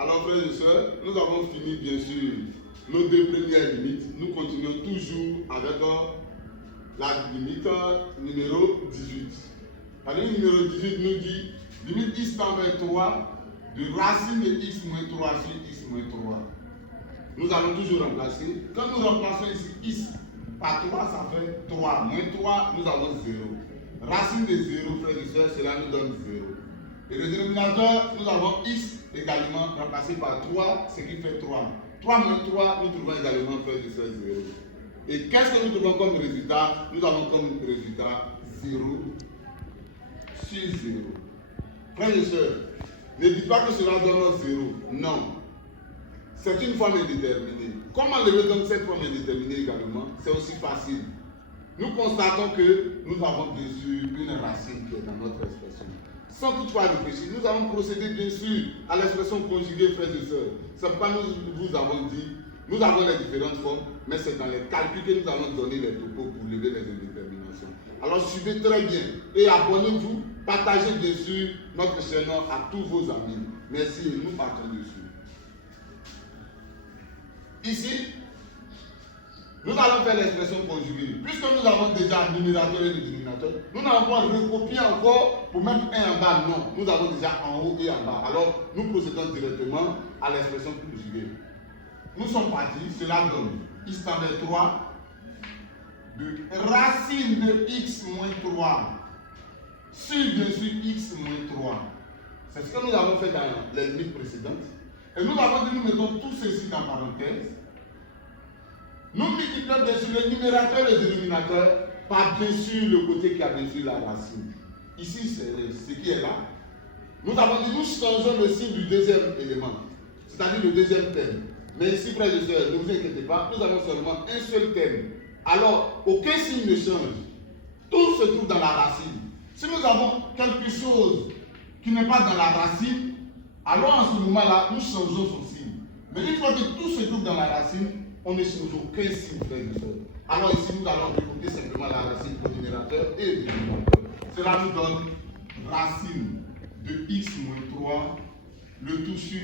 Alors, frères et sœurs, nous avons fini, bien sûr, nos deux premières limites. Nous continuons toujours avec la limite numéro 18. La limite numéro 18 nous dit limite x tend vers 3 de racine de x moins 3 sur x moins 3. Nous allons toujours remplacer. Quand nous remplaçons ici x par 3, ça fait 3. Moins 3, nous avons 0. Racine de 0, frères et sœurs, cela nous donne 0. Et le dénominateur, nous avons x également remplacé par 3, ce qui fait 3. 3 moins 3, nous trouvons également, frères et sœurs, 0. Et qu'est-ce que nous trouvons comme résultat? Nous avons comme résultat 0 sur 0. Frères et sœurs, ne dites pas que cela donne 0. Non. C'est une forme indéterminée. Comment lever donc cette forme indéterminée également? C'est aussi facile. Nous constatons que nous avons bien sûr une racine qui est dans notre expression. Sans toutefois réfléchir, nous allons procéder bien sûr à l'expression conjuguée, frères et sœurs. C'est pourquoi nous vous avons dit, nous avons les différentes formes, mais c'est dans les calculs que nous allons donner les propos pour lever les indéterminations. Alors suivez très bien et abonnez-vous, partagez bien sûr notre chaîne à tous vos amis. Merci et nous partons dessus. Ici, nous allons faire l'expression conjuguée. Puisque nous avons déjà un numérateur et un dénominateur, nous n'allons pas recopier encore pour mettre un en bas. Non, nous avons déjà en haut et en bas. Alors, nous procédons directement à l'expression conjuguée. Nous sommes partis, cela donne x tend vers 3 de racine de x moins 3 sur bien sûr x moins 3. C'est ce que nous avons fait dans les limites précédentes. Et nous avons dit, nous mettons tout ceci dans parenthèse. Nous multiplions bien sûr le numérateur et le dénominateur par bien sûr le côté qui a bien sûr la racine. Ici, c'est ce qui est là. Nous avons dit, nous changeons le signe du deuxième élément, c'est-à-dire le deuxième terme. Mais ici, frères et sœurs, ne vous inquiétez pas, nous avons seulement un seul terme. Alors, aucun signe ne change. Tout se trouve dans la racine. Si nous avons quelque chose qui n'est pas dans la racine, alors en ce moment-là, nous changeons son signe. Mais une fois que tout se trouve dans la racine, on ne change aucun signe, frères et sœurs. Alors ici, nous allons recopier simplement la racine au numérateur et au dénominateur. Cela nous donne racine de x moins 3, le tout sur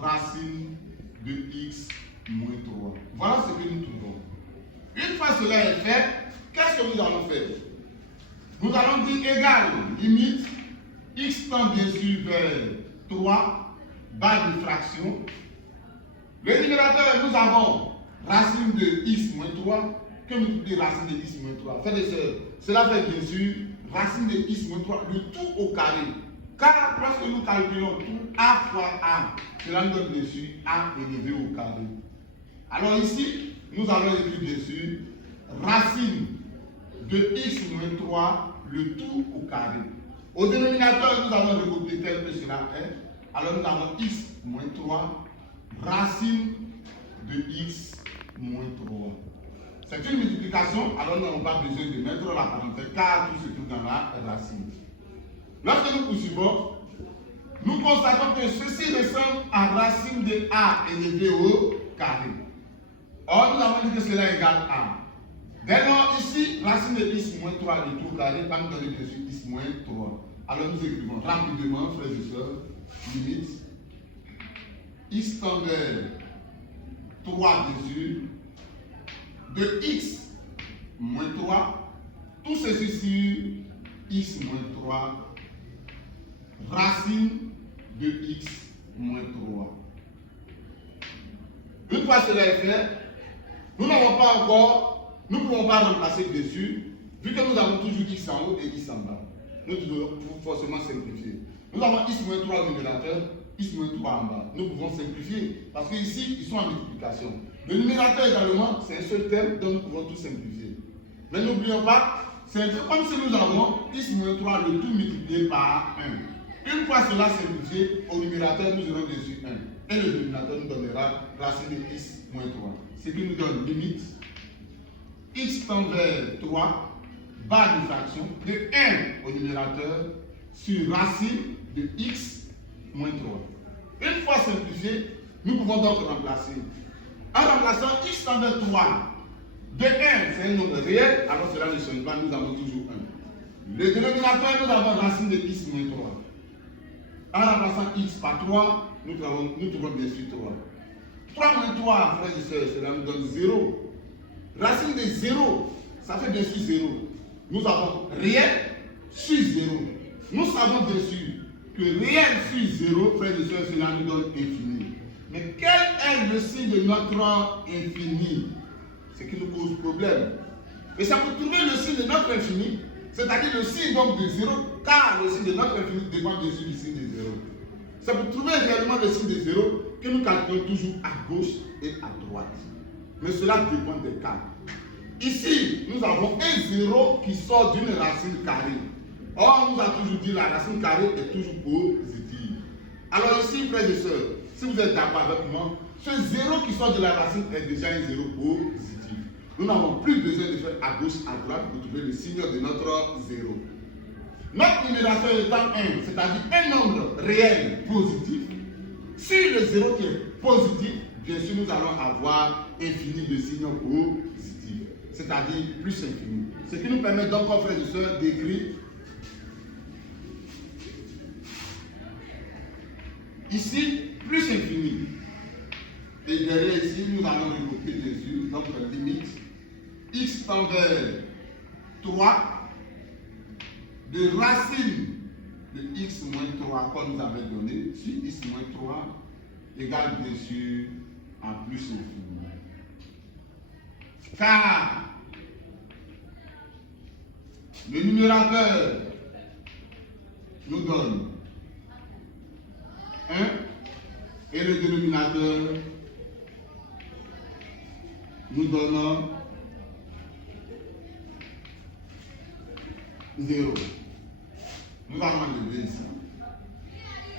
racine de x moins 3. Voilà ce que nous trouvons. Une fois cela est fait, qu'est-ce que nous allons faire? Nous allons dire égal, limite, x tend bien sûr vers 3, barre de fraction. Le numérateur, nous avons racine de x moins 3, que multiplie racine de x moins 3. Frères et sœurs, cela fait bien sûr racine de x moins 3, le tout au carré. Car lorsque nous calculons tout a fois a, cela nous donne bien sûr a élevé au carré. Alors ici, nous allons écrire bien sûr racine de x moins 3, le tout au carré. Au dénominateur, nous allons recopier tel que cela est. Alors nous avons x moins 3, racine de x moins 3. C'est une multiplication, alors nous n'avons pas besoin de mettre la parenthèse car tout se trouve dans la racine. Lorsque nous poursuivons, nous constatons que ceci ressemble à racine de a élevé au carré. Or, nous avons dit que cela égale a. Dès lors, ici, racine de x moins 3 le tout au carré va nous donner bien sûr x moins 3. Alors nous écrivons rapidement, frères et sœurs, limite, x tend vers 3 bien sûr, de x moins 3, tout ceci sur x moins 3, racine de x moins 3. Une fois cela est fait, nous n'avons pas encore, nous ne pouvons pas remplacer dessus, vu que nous avons toujours x en haut et x en bas. Nous devons forcément simplifier. Nous avons x moins 3 au numérateur, x moins 3 en bas. Nous pouvons simplifier, parce qu'ici, ils sont en multiplication. Le numérateur également, c'est un seul terme, donc nous pouvons tout simplifier. Mais n'oublions pas, c'est un peu comme si nous avons x moins 3, le tout multiplié par 1. Une fois cela simplifié, au numérateur, nous aurons bien sûr 1. Et le dénominateur nous donnera racine de x moins 3. Ce qui nous donne limite, x tend vers 3, barre de fraction, de 1 au numérateur, sur racine de x moins 3. Une fois simplifié, nous pouvons donc remplacer. En remplaçant x tend vers 3, de 1, c'est un nombre réel, alors cela ne change pas, nous avons toujours 1. Le dénominateur, nous avons racine de x moins 3. En remplaçant x par 3, nous trouvons bien sûr 3. 3 moins 3, frères et sœurs, cela nous donne 0. Racine de 0, ça fait bien sûr 0. Nous avons réel sur 0. Nous savons bien sûr que réel sur 0, frères et sœurs, cela nous donne infini. Mais quel est le signe de notre infini? Ce qui nous pose problème. Et ça pour trouver le signe de notre infini, c'est-à-dire le signe donc de 0, car le signe de notre infini dépend bien sûr du signe de 0. C'est pour trouver réellement le signe de 0 que nous calculons toujours à gauche et à droite. Mais cela dépend des cas. Ici, nous avons un 0 qui sort d'une racine carrée. Or, on nous a toujours dit que la racine carrée est toujours positive. Alors ici, frères et sœurs, si vous êtes d'accord avec moi, ce 0 qui sort de la racine est déjà un 0 positif. Nous n'avons plus besoin de faire à gauche, à droite pour trouver le signe de notre 0. Notre numérateur étant 1, c'est-à-dire un nombre réel positif, sur le 0 qui est positif, bien sûr nous allons avoir infini de signe positif, c'est-à-dire plus infini. Ce qui nous permet donc, frères et sœurs, d'écrire ici plus infini. Et derrière ici, nous allons regrouper bien sûr notre limite x tend vers 3 de racine de x moins 3 qu'on nous avait donné sur x moins 3 égale bien sûr à plus infini. Car le numérateur nous donne 1 et le dénominateur nous donne 0. Nous allons enlever ici.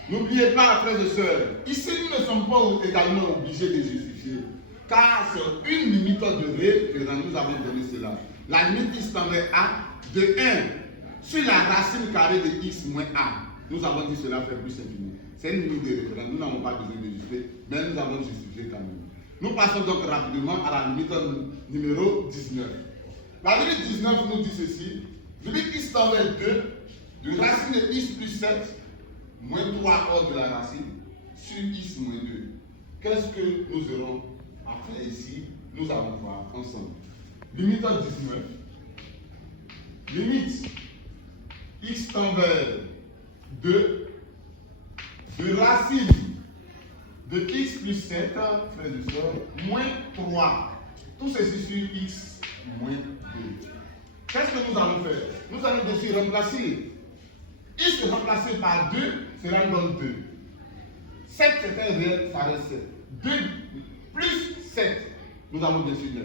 N'oubliez pas, frères et sœurs, ici nous ne sommes pas également obligés de justifier. Car c'est une limite de référence, nous avons donné cela. La limite x tend vers a de 1 sur la racine carrée de x moins a. Nous avons dit cela fait plus infini. C'est une limite de référence, nous n'avons pas besoin de justifier, mais nous avons justifié quand même. Nous passons donc rapidement à la limite numéro 19. La limite 19 nous dit ceci. Limite x tend vers 2 de racine de x plus 7 moins 3 hors de la racine sur x moins 2. Qu'est-ce que nous aurons à faire ici? Nous allons voir ensemble. Limite 19. Limite x tend vers 2 de racine de x plus 7, frères et sœurs, moins 3. Tout ceci sur x moins 2. Qu'est-ce que nous allons faire? Nous allons dessus remplacer. X remplacé par 2, cela nous donne 2. 7, c'est un réel, ça reste 7. 2 plus 7, nous avons bien sûr 9.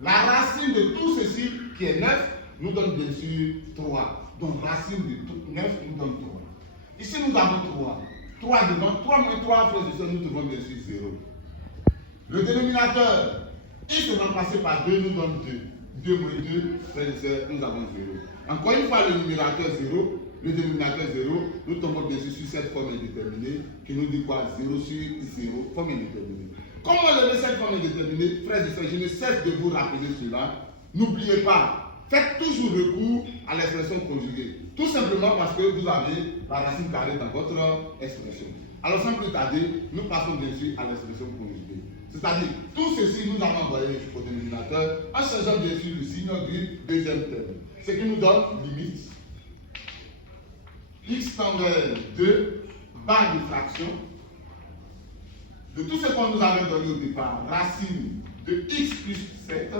La racine de tout ceci, qui est 9, nous donne bien sûr 3. Donc racine de tout 9 nous donne 3. Ici, nous avons 3. 3 devant, 3 moins 3, frères et sœurs, nous trouvons bien sûr 0. Le dénominateur, x remplacé par 2 nous donne 2. 2 moins 2, frères et sœurs, nous avons 0. Encore une fois, le numérateur 0, le dénominateur 0, nous tombons bien sûr sur cette forme indéterminée qui nous dit quoi? 0 sur 0, forme indéterminée. Comment lever cette forme indéterminée? Frères et sœurs, je ne cesse de vous rappeler cela. N'oubliez pas, faites toujours recours à l'expression conjuguée. Tout simplement parce que vous avez la racine carrée dans votre expression. Alors sans plus tarder, nous passons bien sûr à l'expression conjuguée. C'est-à-dire, tout ceci, nous avons envoyé au dénominateur en changeant bien sûr le signe du deuxième terme. Ce qui nous donne limite x tend vers 2, barre de fraction, de tout ce qu'on nous avait donné au départ, racine de x plus 7,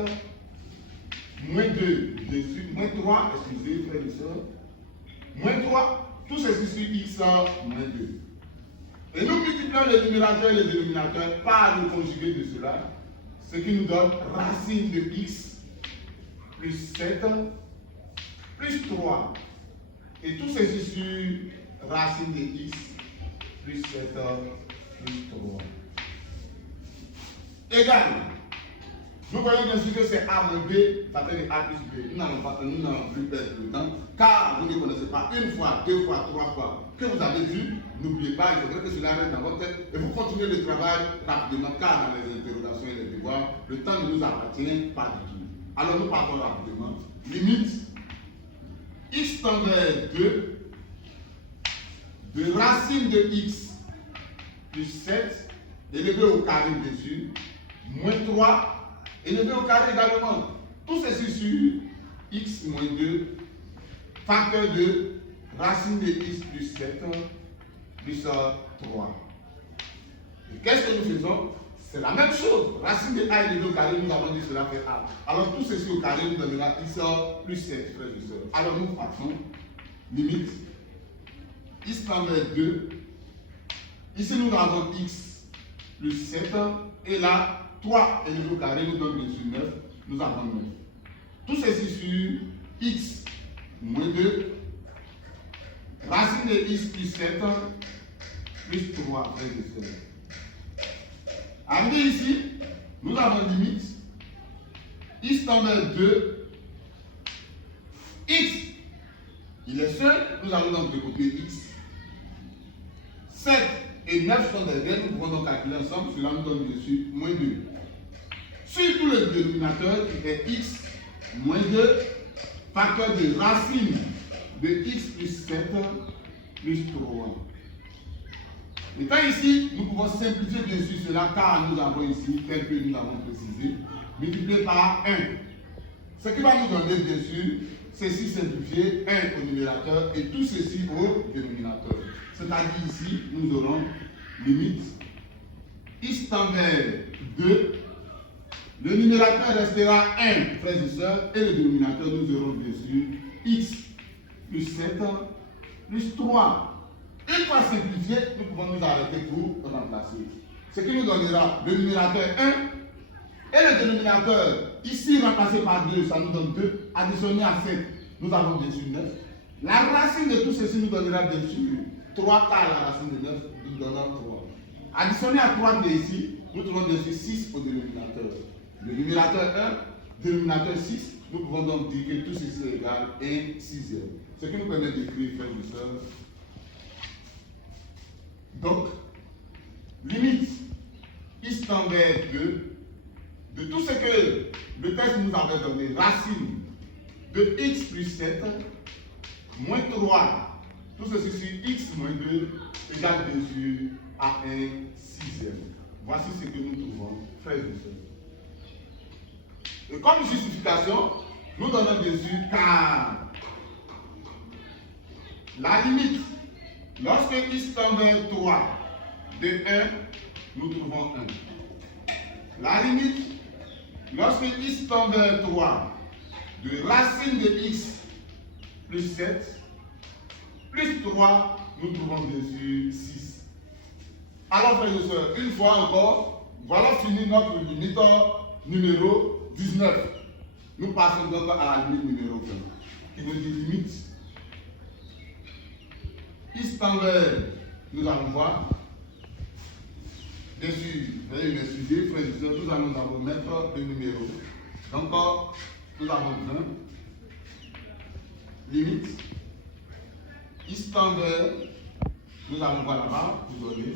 moins 2, bien sûr, moins 3, excusez, frères et sœurs, moins 3, tout ceci sur x moins 2. Et nous multiplions le numérateur et le dénominateur par le conjugué de cela, ce qui nous donne racine de x plus 7 plus 3. Et tout ceci sur racine de x plus 7 plus 3. Égal. Nous voyons bien sûr que c'est a moins b, ça fait a plus b. Nous n'allons plus perdre le temps, car vous ne connaissez pas une fois, deux fois, trois fois que vous avez vu. N'oubliez pas, il faudrait que cela reste dans votre tête et vous continuez le travail rapidement, car dans les interrogations et les devoirs, le temps ne nous appartient pas du tout. Alors nous partons rapidement. Limite x tend vers 2 de racine de x plus 7 élevé au carré dessus, moins 3 élevé au carré également. Tout ceci sur x moins 2, facteur de racine de x plus 7 plus 3. Et qu'est-ce que nous faisons? C'est la même chose. Racine de a élevé au carré, nous avons dit cela fait a. Alors tout ceci au carré nous donnera x plus 7, frères et sœurs. Alors nous partons, limite, x tend vers 2. Ici nous avons x plus 7. Et là, 3 élevé au carré nous donne bien sûr 9. Nous avons 9. Tout ceci sur x moins 2. Racine de x plus 7 plus 3, frères et sœurs. Arrivé ici, nous avons limite x tend vers 2. X, il est seul, nous allons donc découper x. 7 et 9 sont derrière, nous pouvons donc calculer ensemble, cela nous donne bien sûr moins 2. Sur tout le dénominateur qui est x moins 2, facteur de racine de x plus 7 plus 3. Étant ici, nous pouvons simplifier bien sûr cela car nous avons ici, tel que nous avons précisé, multiplié par 1. Ce qui va nous donner bien sûr, ceci simplifié, 1 au numérateur et tout ceci au dénominateur. C'est-à-dire ici, nous aurons limite x tend vers 2. Le numérateur restera 1, frères et sœurs, et le dénominateur, nous aurons bien sûr x plus 7 plus 3. Une fois simplifié, nous pouvons nous arrêter pour remplacer. Ce qui nous donnera le numérateur 1 et le dénominateur, ici remplacé par 2, ça nous donne 2, additionné à 7, nous avons bien sûr 9. La racine de tout ceci nous donnera bien sûr 3 car la racine de 9 nous donnera 3. Additionné à 3 de ici, nous trouvons bien sûr 6 au dénominateur. Le numérateur 1, dénominateur 6, nous pouvons donc dire que tout ceci est égal à 1 sixième. Ce qui nous permet d'écrire, frères et sœurs. Donc, limite x tend vers 2 de tout ce que le texte nous avait donné, racine de x plus 7 moins 3, tout ceci sur x moins 2 égale bien sûr à 1 sixième. Voici ce que nous trouvons, frères et sœurs. Et comme justification, nous donnons bien sûr car la limite, lorsque x tend vers 3 de 1, nous trouvons 1. La limite, lorsque x tend vers 3 de racine de x plus 7 plus 3, nous trouvons bien sûr 6. Alors, frères et sœurs, une fois encore, voilà fini notre limite numéro 19. Nous passons donc à la limite numéro 20, qui nous dit limite x tend vers, nous allons voir, bien sûr, veuillez m'excuser, frères et sœurs, nous allons mettre le numéro. Donc, nous avons 20, limite, x tend vers, nous allons voir là-bas, vous donner.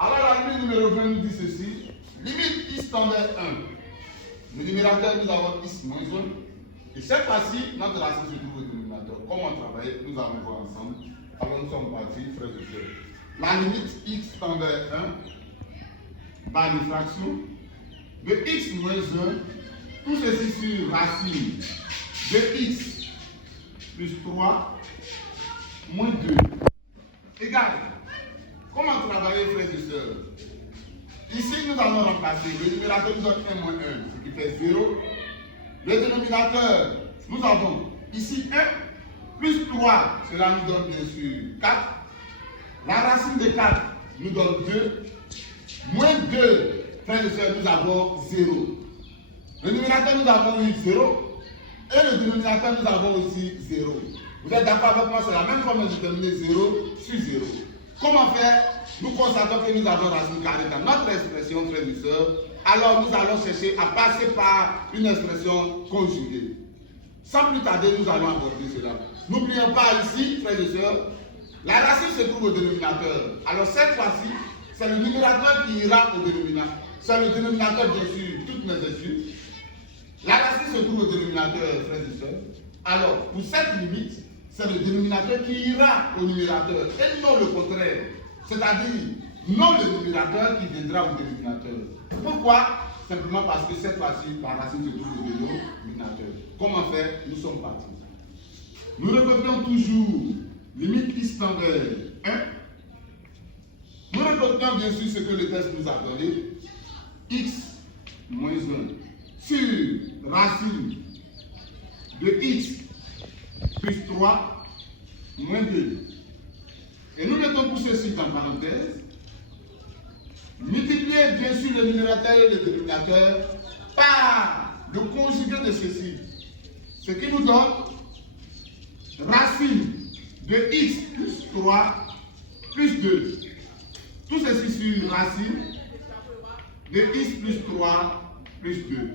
Alors, la limite numéro 20 nous dit ceci, limite x tend vers 1. Le numérateur, nous avons x moins 1. Et cette fois-ci, notre racine se trouve au dénominateur. Comment travailler? Nous allons voir ensemble. Alors nous sommes partis, frères et sœurs. La limite x tend vers 1 par diffraction de x moins 1, tout ceci sur racine de x plus 3 moins 2 égale. Comment travailler, frères et sœurs? Ici, nous allons remplacer. Le numérateur nous donne 1 moins 1, ce qui fait 0. Le dénominateur, nous avons ici 1 plus 3, cela nous donne bien sûr 4. La racine de 4 nous donne 2. Moins 2, frères et sœurs, nous avons 0. Le numérateur, nous avons eu 0. Et le dénominateur, nous avons aussi 0. Vous êtes d'accord avec moi? C'est la même forme de déterminer 0 sur 0. Comment faire? Nous constatons que nous avons racine carrée dans notre expression, frères et sœurs. Alors nous allons chercher à passer par une expression conjuguée. Sans plus tarder, nous allons aborder cela. N'oublions pas ici, frères et sœurs, la racine se trouve au dénominateur. Alors cette fois-ci, c'est le numérateur qui ira au dénominateur. C'est le dénominateur, bien sûr, toutes mes excuses. La racine se trouve au dénominateur, frères et sœurs. Alors, pour cette limite, c'est le dénominateur qui ira au numérateur et non le contraire. C'est-à-dire, non le numérateur qui viendra au dénominateur. Pourquoi? Simplement parce que cette fois-ci, la racine se trouve au dénominateur. Comment faire? Nous sommes partis. Nous recopions toujours limite x tend vers 1. Nous recopions bien sûr ce que le test nous a donné. X moins 1 sur racine de x plus 3 moins 2. Et nous mettons tout ceci en parenthèse. Multiplier bien sûr le numérateur et le dénominateur par le conjugué de ceci. Ce qui nous donne racine de x plus 3 plus 2. Tout ceci sur racine de x plus 3 plus 2.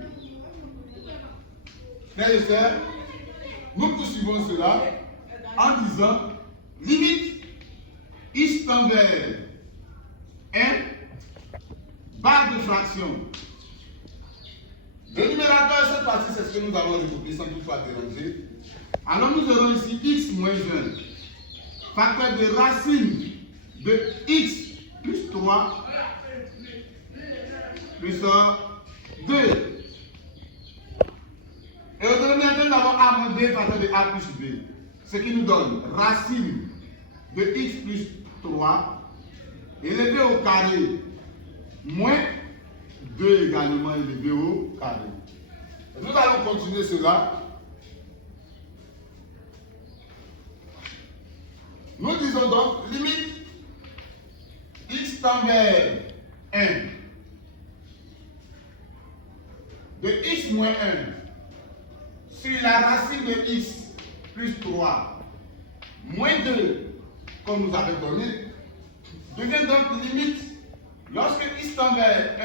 Frères et sœurs, nous poursuivons cela en disant limite x tend vers 1, barre de fraction. Le numérateur, cette fois-ci, c'est ce que nous allons recopier sans toutefois déranger. Alors nous aurons ici x moins 1, facteur de racine de x plus 3 plus 2. Et au dénominateur, nous avons a moins b, facteur de a plus b. Ce qui nous donne racine de x plus 3 élevé au carré moins 2 également élevé au carré. Et nous allons continuer cela. Nous disons donc limite x tend vers 1 de x moins 1 sur la racine de x plus 3 moins 2 comme nous avons donné devient donc limite lorsque x tend vers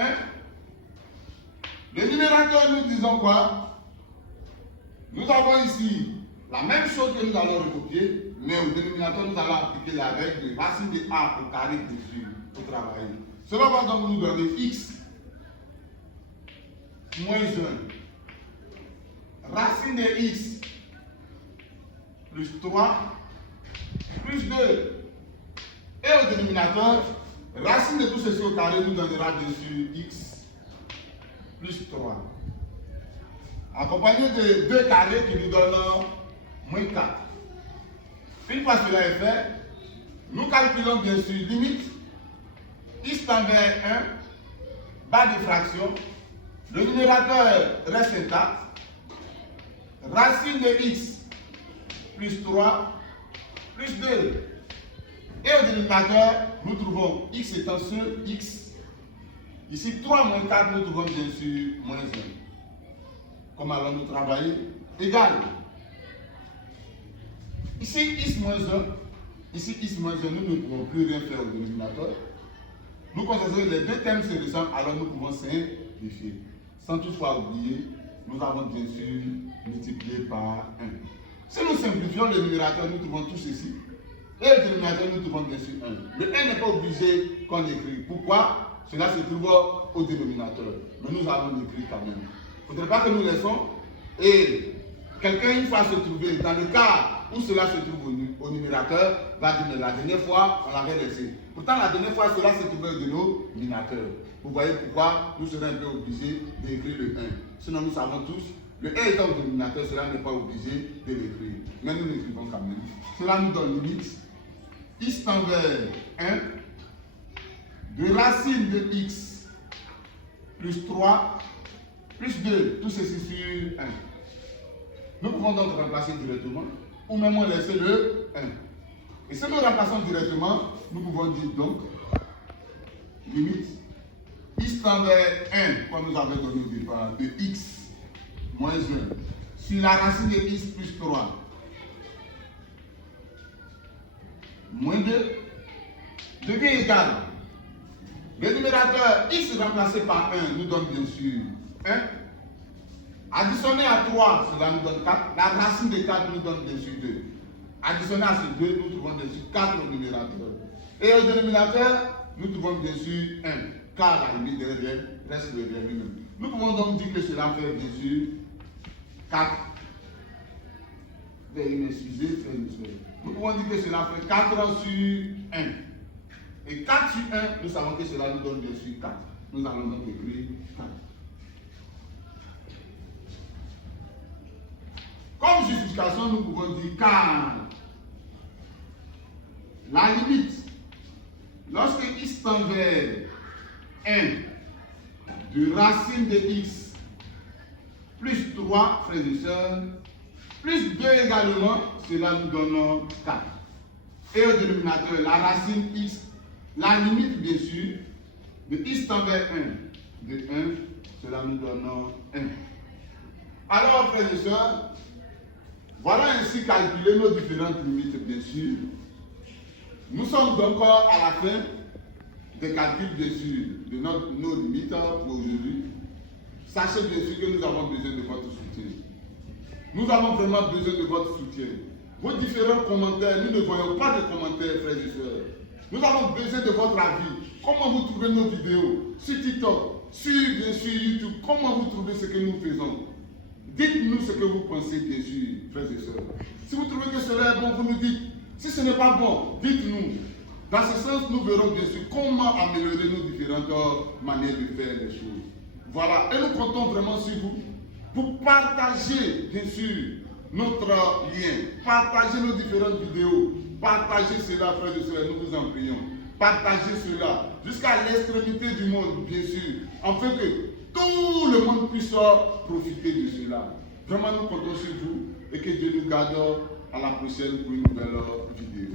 1. Le numérateur, nous disons quoi? Nous avons ici la même chose que nous allons recopier, mais au dénominateur, nous allons appliquer la règle de racine de a au carré dessus pour travailler. Cela va donc nous donner x moins 1, racine de x plus 3 plus 2. Et au dénominateur, racine de tout ceci au carré nous donnera dessus x plus 3. Accompagné de 2 carrés qui nous donnent moins 4. Une fois cela est fait, nous calculons bien sûr limite x tend vers 1, barre de fraction. Le numérateur reste intact. Racine de x plus 3 plus 2. Et au dénominateur, nous trouvons x étant ce x. Ici, 3 moins 4, nous trouvons bien sûr moins 1. Comment allons-nous travailler? Égal. Ici, x moins 1. Ici, x moins 1, nous ne pouvons plus rien faire au dénominateur. Nous constatons que les deux termes se ressemblent, alors nous pouvons simplifier. Sans toutefois oublier, nous avons bien sûr multiplié par 1. Si nous simplifions le numérateur, nous trouvons tout ceci. Et le dénominateur, nous trouvons bien sûr 1. Le 1 n'est pas obligé qu'on écrit. Pourquoi? Cela se trouve au dénominateur. Mais nous avons écrit quand même. Il ne faudrait pas que nous laissons. Et quelqu'un, une fois se trouver, dans le cas où cela se trouve au numérateur, va dire, mais la dernière fois, on l'avait laissé. Pourtant, la dernière fois, cela se trouvait au dénominateur. Vous voyez pourquoi nous serons un peu obligés d'écrire le 1. Sinon, nous savons tous, le 1 étant au dénominateur, cela n'est pas obligé de l'écrire. Mais nous l'écrivons quand même. Cela nous donne limite x tend vers 1 de racine de x plus 3 plus 2, tout ceci sur 1. Nous pouvons donc remplacer directement, ou même on laisser le 1. Et si nous remplaçons directement, nous pouvons dire donc limite x tend vers 1, comme nous avons donné au départ, de x moins 1 sur la racine de x plus 3 moins 2 devient égal. Le numérateur x remplacé par 1 nous donne bien sûr 1. Additionné à 3, cela nous donne 4. La racine de 4 nous donne bien sûr 2. Additionné à ces 2, nous trouvons bien sûr 4 au numérateur. Et au dénominateur, nous trouvons bien sûr 1. Car la limite derrière reste le réel lui-même. Nous pouvons donc dire que cela fait bien sûr 4 Veuillez m'excuser, frère et soeur. Nous pouvons dire que cela fait 4 sur 1. Et 4 sur 1, nous savons que cela nous donne bien sûr 4. Nous allons donc écrire 4. Comme justification, nous pouvons dire car la limite, lorsque x tend vers 1 de racine de x plus 3, frères et sœurs, plus 2 également, cela nous donne 4. Et au dénominateur, la racine x, la limite bien sûr, de x tend vers 1, de 1, cela nous donne 1. Alors, frères et sœurs, voilà ainsi calculer nos différentes limites, bien sûr. Nous sommes donc à la fin des calculs, bien sûr, de nos limites pour aujourd'hui. Sachez bien sûr que nous avons besoin de votre soutien. Nous avons vraiment besoin de votre soutien. Vos différents commentaires, nous ne voyons pas de commentaires, frères et sœurs. Nous avons besoin de votre avis. Comment vous trouvez nos vidéos sur TikTok, sur bien sûr YouTube, comment vous trouvez ce que nous faisons? Dites-nous ce que vous pensez, bien sûr, frères et sœurs. Si vous trouvez que cela est bon, vous nous dites. Si ce n'est pas bon, dites-nous. Dans ce sens, nous verrons bien sûr comment améliorer nos différentes manières de faire les choses. Voilà, et nous comptons vraiment sur vous pour partager, bien sûr, notre lien, partager nos différentes vidéos, partager cela, frères et sœurs, nous vous en prions. Partagez cela jusqu'à l'extrémité du monde, bien sûr, afin que tout le monde puisse profiter de cela. Vraiment, nous comptons sur vous et que Dieu nous garde à la prochaine pour une nouvelle vidéo.